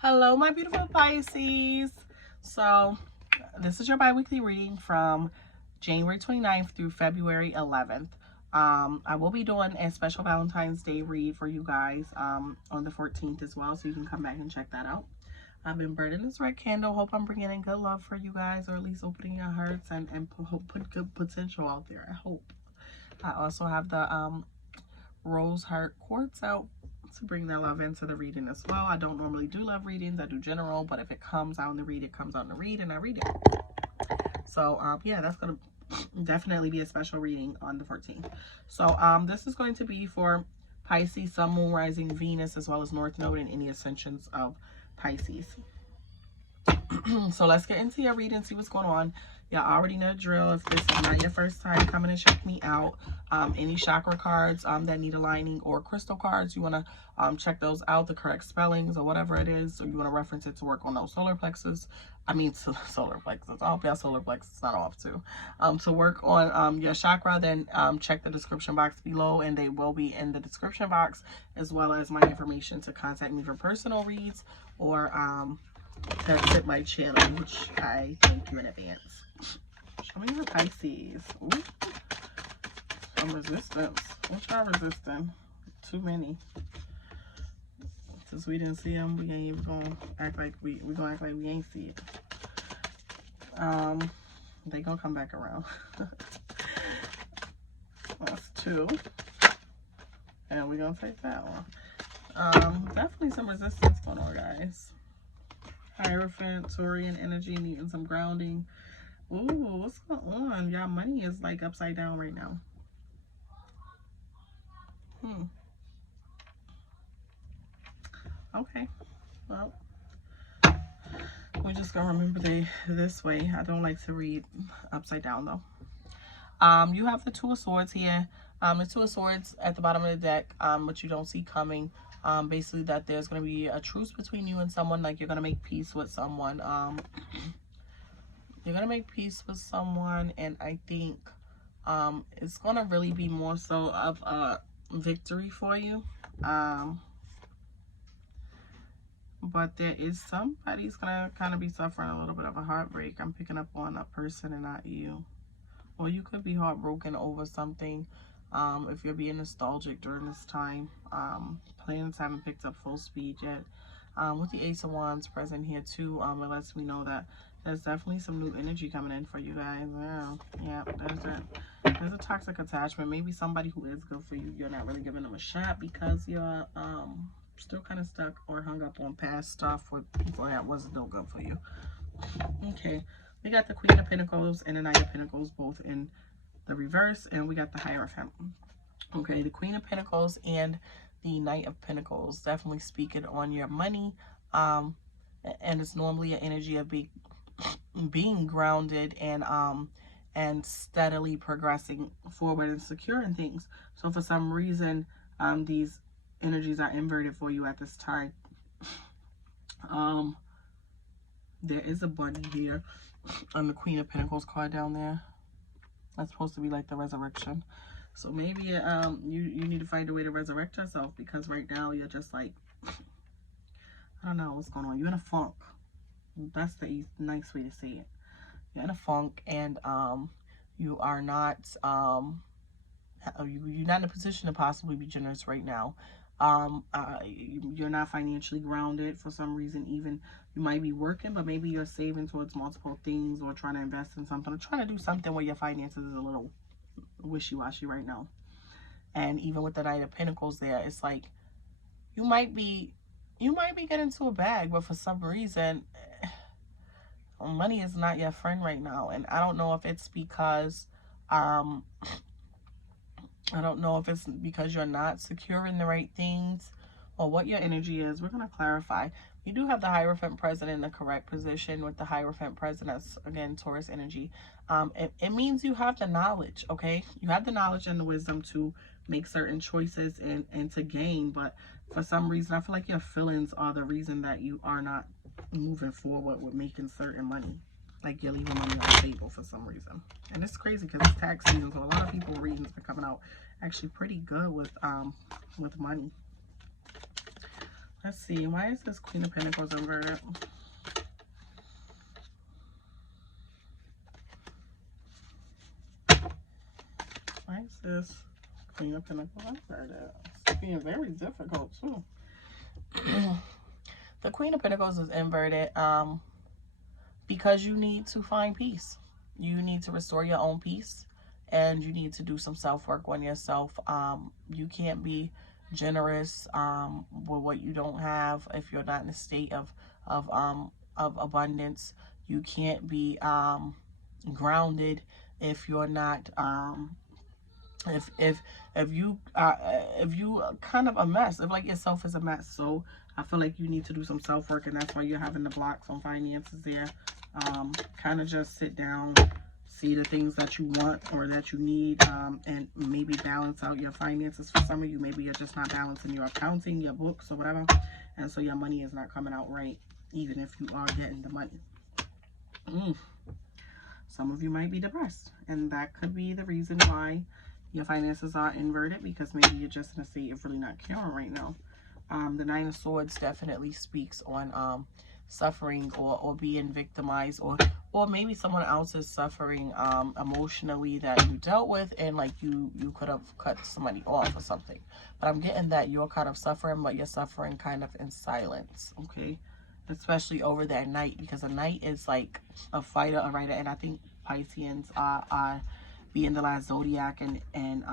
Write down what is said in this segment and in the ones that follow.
Hello, my beautiful Pisces. So, this is your bi-weekly reading from January 29th through February 11th. I will be doing a special Valentine's Day read for you guys on the 14th as well, so you can come back and check that out. I've been burning this red candle. Hope I'm bringing in good love for you guys, or at least opening your hearts and put good potential out there. I hope. I also have the rose heart quartz out to bring that love into the reading as well. I don't normally do love readings. I do general, but if it comes out in the read, it comes out in the read, and I read it. So yeah, that's gonna definitely be a special reading on the 14th. So this is going to be for Pisces, Sun, Moon, Rising, Venus, as well as North Node and any ascensions of Pisces. So let's get into your reading, see what's going on. Y'all already know the drill. If this is not your first time coming and check me out, any chakra cards that need aligning, or crystal cards, you want to check those out, the correct spellings or whatever it is, or you want to reference it to work on those solar plexus. Solar plexus. I hope y'all solar plexus not off too. To work on your chakra, then check the description box below, and they will be in the description box, as well as my information to contact me for personal reads, or that's at my channel, which I thank you in advance. Show me your Pisces. Ooh. Some resistance. What y'all resisting? Too many. Since we didn't see them, we ain't even gonna act like we gonna act like we ain't see it. They gonna come back around. That's two. And we're gonna take that one. Definitely some resistance going on, guys. Hierophant, Taurian energy, needing some grounding. Ooh, what's going on? Y'all money is like upside down right now. Okay. Well, we're just gonna remember this way. I don't like to read upside down though. You have the Two of Swords here. The Two of Swords at the bottom of the deck, which you don't see coming. Basically that there's going to be a truce between you and someone, like you're going to make peace with someone. You're going to make peace with someone, and I think it's going to really be more so of a victory for you. But there is somebody's going to kind of be suffering a little bit of a heartbreak. I'm picking up on a person and not you. Or you could be heartbroken over something. If you're being nostalgic during this time, plans haven't picked up full speed yet. With the Ace of Wands present here too, it lets me know that there's definitely some new energy coming in for you guys. Yeah, there's a toxic attachment. Maybe somebody who is good for you, you're not really giving them a shot because you're still kind of stuck or hung up on past stuff with people that wasn't no good for you. Okay, we got the Queen of Pentacles and the Knight of Pentacles both in the reverse, and we got the Hierophant. Okay, the Queen of Pentacles and the Knight of Pentacles definitely speaking on your money, and it's normally an energy of being grounded and steadily progressing forward and securing things. So for some reason, these energies are inverted for you at this time. There is a bunny here on the Queen of Pentacles card down there. That's supposed to be like the resurrection. So maybe you need to find a way to resurrect yourself, because right now you're just like, I don't know what's going on. You're in a funk. That's the nice way to say it. You're in a funk, and you are not you're not in a position to possibly be generous right now. You're not financially grounded for some reason. Even you might be working, but maybe you're saving towards multiple things, or trying to invest in something, or trying to do something where your finances is a little wishy-washy right now. And even with the Knight of Pentacles there, it's like you might be getting to a bag, but for some reason money is not your friend right now. And I don't know if it's because you're not securing the right things, or what your energy is. We're going to clarify. You do have the Hierophant present in the correct position. With the Hierophant present, that's again Taurus energy. It means you have the knowledge, okay? You have the knowledge and the wisdom to make certain choices and to gain. But for some reason, I feel like your feelings are the reason that you are not moving forward with making certain money. Like you're leaving money on the table for some reason. And it's crazy because it's tax season, so a lot of people readings are coming out actually pretty good with money. Let's see. Why is this Queen of Pentacles inverted? Why is this Queen of Pentacles inverted? It's being very difficult too. The Queen of Pentacles is inverted because you need to find peace. You need to restore your own peace, and you need to do some self-work on yourself. You can't be generous with what you don't have if you're not in a state of abundance. You can't be grounded if you're not if you kind of a mess, if like yourself is a mess. So I feel like you need to do some self-work, and that's why you're having the blocks on finances there. Kind of just sit down, see the things that you want or that you need, and maybe balance out your finances. For some of you, maybe you're just not balancing your accounting, your books or whatever, and so your money is not coming out right, even if you are getting the money. Some of you might be depressed, and that could be the reason why your finances are inverted, because maybe you're just in a state of really not caring right now. The Nine of Swords definitely speaks on suffering or being victimized, or maybe someone else is suffering emotionally that you dealt with, and like you could have cut somebody off or something. But I'm getting that you're kind of suffering, but you're suffering kind of in silence, okay? Especially over that Knight, because a Knight is like a fighter, a writer, and I think Pisceans are being the last zodiac and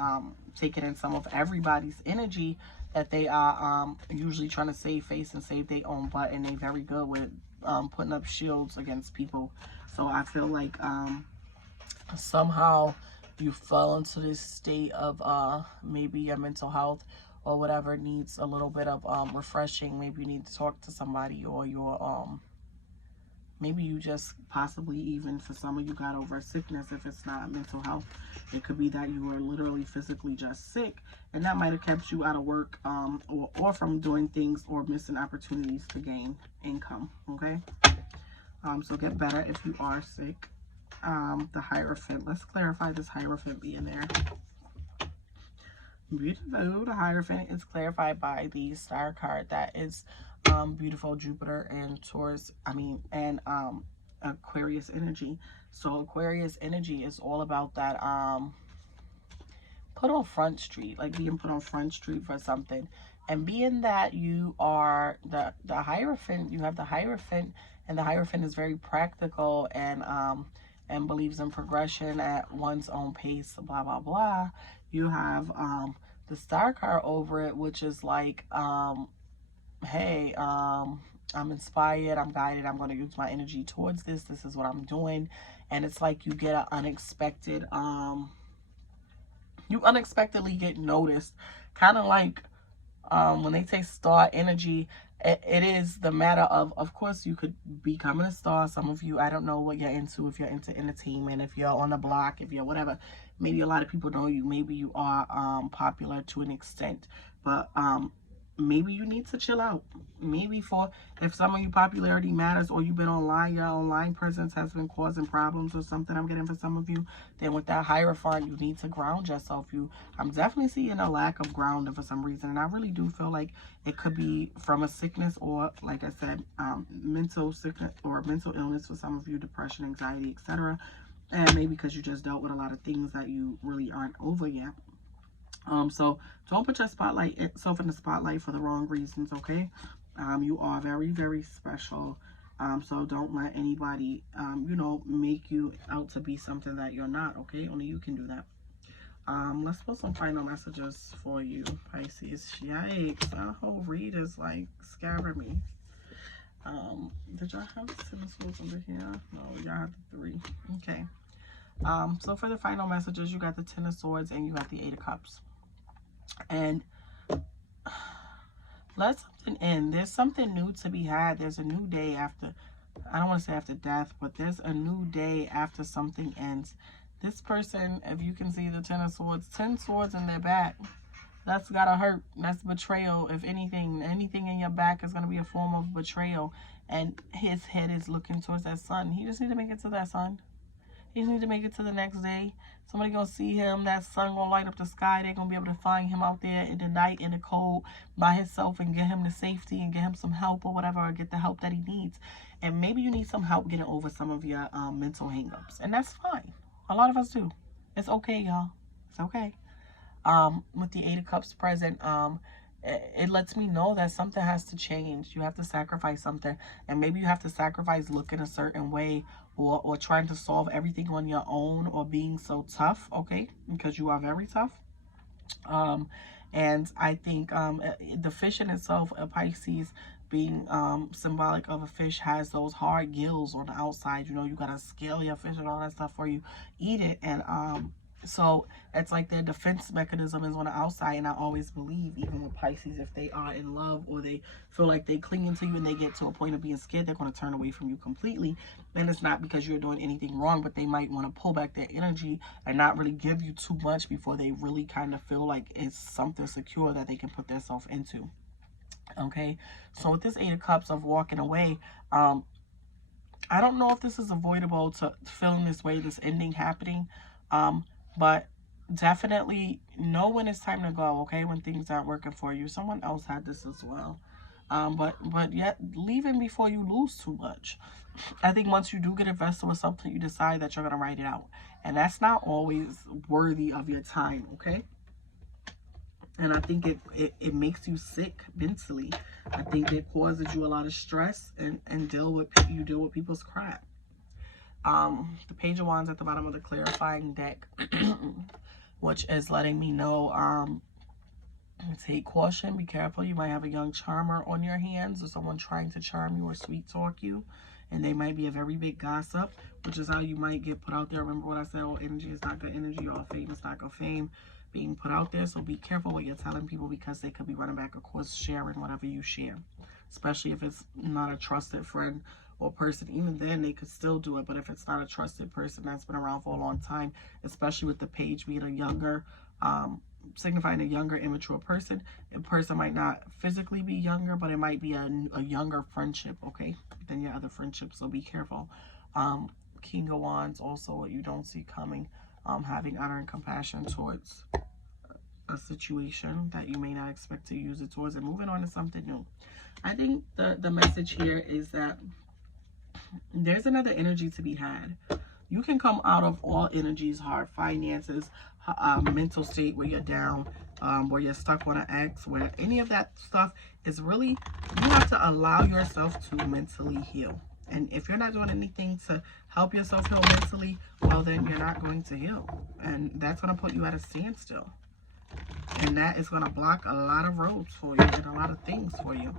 taking in some of everybody's energy, that they are usually trying to save face and save their own butt, and they're very good with putting up shields against people. So I feel like somehow you fell into this state of maybe your mental health or whatever needs a little bit of refreshing. Maybe you need to talk to somebody, or your maybe you just possibly, even for some of you, got over a sickness. If it's not mental health, it could be that you were literally physically just sick, and that might have kept you out of work, or from doing things or missing opportunities to gain income, okay? So get better if you are sick. The Hierophant, let's clarify this Hierophant being there. Beautiful. The Hierophant is clarified by the Star card. That is beautiful. Jupiter and Taurus, and Aquarius energy. So Aquarius energy is all about that put on front street, like being put on front street for something. And being that you are the Hierophant, you have the Hierophant, and the Hierophant is very practical and believes in progression at one's own pace, blah blah blah. You have the Star card over it, which is like hey, I'm inspired, I'm guided, I'm going to use my energy towards this. This is what I'm doing. And it's like you get an unexpected you unexpectedly get noticed, kind of like when they say star energy. It is the matter of course, you could become a star. Some of you, I don't know what you're into, if you're into entertainment, if you're on the block, if you're whatever. Maybe a lot of people know you. Maybe you are popular to an extent, but maybe you need to chill out. Maybe if some of you popularity matters, or you've been online, your online presence has been causing problems or something, I'm getting for some of you, then with that Hierophant, you need to ground yourself. I'm definitely seeing a lack of grounding for some reason, and I really do feel like it could be from a sickness, or like I said, mental sickness or mental illness for some of you, depression, anxiety, etc. And maybe because you just dealt with a lot of things that you really aren't over yet. So don't put yourself in the spotlight for the wrong reasons, okay? You are very, very special. So don't let anybody, make you out to be something that you're not, okay? Only you can do that. Let's put some final messages for you, Pisces. Yikes, that whole read is like scaring me. Did y'all have the Ten of Swords over here? No, y'all have the 3. Okay. So for the final messages, you got the Ten of Swords and you got the 8 of Cups. And let something end. There's something new to be had. There's a new day after, I don't want to say after death, but there's a new day after something ends. This person, if you can see the 10 of Swords, 10 swords in their back. That's gotta hurt. That's betrayal. If anything in your back is gonna be a form of betrayal. And his head is looking towards that sun. He just needs to make it to that sun. He just need to make it to the next day. Somebody gonna see him. That sun gonna light up the sky. They're gonna be able to find him out there in the night, in the cold, by himself, and get him to safety and get him some help or whatever, or get the help that he needs. And maybe you need some help getting over some of your mental hangups, and that's fine. A lot of us do. It's okay, y'all. It's okay. With the Eight of Cups present, it lets me know that something has to change. You have to sacrifice something, and maybe you have to sacrifice looking a certain way, or trying to solve everything on your own, or being so tough, okay, because you are very tough. And I think the fish in itself, a Pisces, being symbolic of a fish, has those hard gills on the outside. You know, you gotta scale your fish and all that stuff before you eat it. And so it's like their defense mechanism is on the outside. And I always believe, even with Pisces, if they are in love, or they feel like they clinging to you and they get to a point of being scared, they're going to turn away from you completely. And it's not because you're doing anything wrong, but they might want to pull back their energy and not really give you too much before they really kind of feel like it's something secure that they can put themselves into. Okay, so with this Eight of Cups of walking away, I don't know if this is avoidable to feeling this way, this ending happening, but definitely know when it's time to go, okay, when things aren't working for you. Someone else had this as well. But yet leaving before you lose too much. I think once you do get invested with something, you decide that you're going to write it out. And that's not always worthy of your time, okay? And I think it makes you sick mentally. I think it causes you a lot of stress, and you deal with people's crap. The Page of Wands at the bottom of the clarifying deck, which is letting me know, take caution, be careful. You might have a young charmer on your hands, or someone trying to charm you or sweet talk you, and they might be a very big gossip, which is how you might get put out there. Remember what I said, all energy is not good energy, all fame is not good fame being put out there. So be careful what you're telling people, because they could be running back, of course, sharing whatever you share, especially if it's not a trusted friend or person. Even then, they could still do it. But if it's not a trusted person that's been around for a long time, especially with the page being a younger, signifying a younger, immature person, a person might not physically be younger, but it might be a younger friendship, okay, than your other friendships. So be careful. King of Wands, also what you don't see coming, having honor and compassion towards a situation that you may not expect to use it towards, and moving on to something new. I think the message here is that there's another energy to be had. You can come out of all energies, hard finances, mental state where you're down, where you're stuck on an ex, where any of that stuff is really, you have to allow yourself to mentally heal. And if you're not doing anything to help yourself heal mentally, well, then you're not going to heal. And that's going to put you at a standstill. And that is going to block a lot of roads for you and a lot of things for you.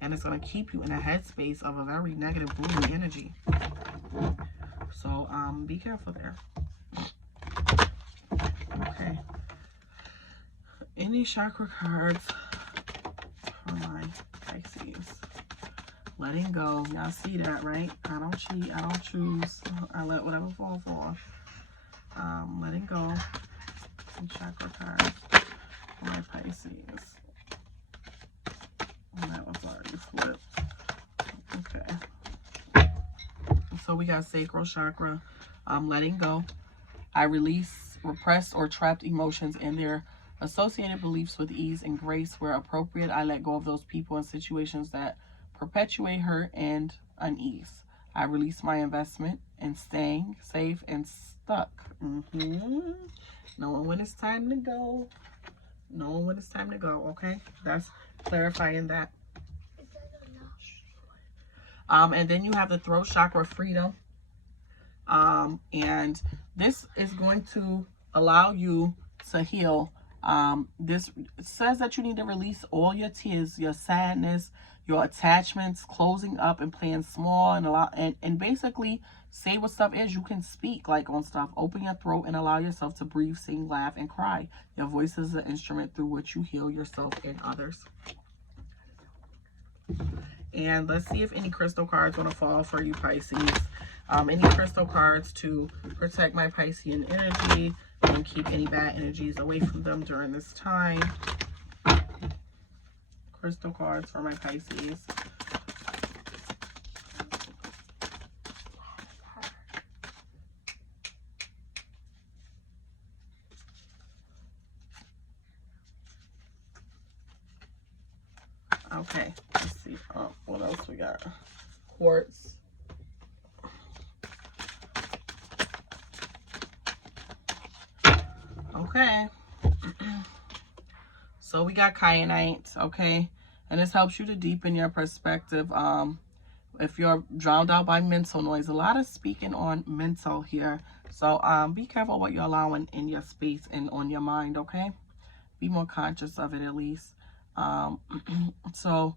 And it's going to keep you in a headspace of a very negative, gloomy energy. So, be careful there. Okay. Any chakra cards for my Pisces? Letting go. Y'all see that, right? I don't cheat. I don't choose. I let whatever fall fall. Letting go. Some chakra cards for my Pisces. And that was already flipped. Okay. So we got sacral chakra. Letting go. I release repressed or trapped emotions and their associated beliefs with ease and grace where appropriate. I let go of those people and situations that perpetuate hurt and unease. I release my investment in staying safe and stuck. Knowing when it's time to go. Knowing when it's time to go, okay? That's clarifying that. And then you have the throat chakra, freedom. And this is going to allow you to heal. This says that you need to release all your tears, your sadness, your attachments, closing up and playing small, and basically say what stuff is. You can speak like on stuff. Open your throat and allow yourself to breathe, sing, laugh, and cry. Your voice is an instrument through which you heal yourself and others. And let's see if any crystal cards want to fall for you, Pisces. Any crystal cards to protect my Piscean energy and keep any bad energies away from them during this time. Crystal cards for my Pisces. Okay, let's see. What else we got? Quartz. Okay. So we got kyanite, okay? And this helps you to deepen your perspective. If you're drowned out by mental noise, a lot of speaking on mental here. So be careful what you're allowing in your space and on your mind, okay? Be more conscious of it at least. So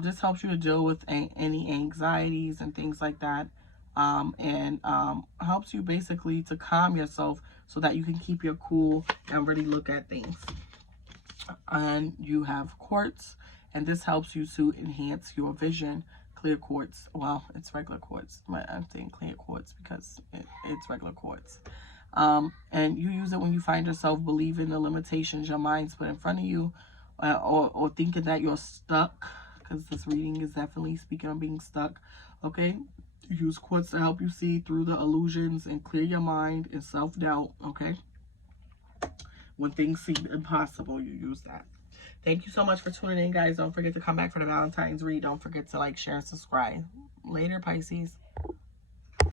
this helps you to deal with any anxieties and things like that. And helps you basically to calm yourself so that you can keep your cool and really look at things. And you have quartz, and this helps you to enhance your vision. Clear quartz, well, it's regular quartz, but I'm saying clear quartz because it's regular quartz. And you use it when you find yourself believing the limitations your mind's put in front of you, or thinking that you're stuck, because this reading is definitely speaking on being stuck. Okay, you use quartz to help you see through the illusions and clear your mind and self-doubt. Okay, when things seem impossible, you use that. Thank you so much for tuning in, guys. Don't forget to come back for the Valentine's read. Don't forget to like, share, and subscribe. Later, Pisces.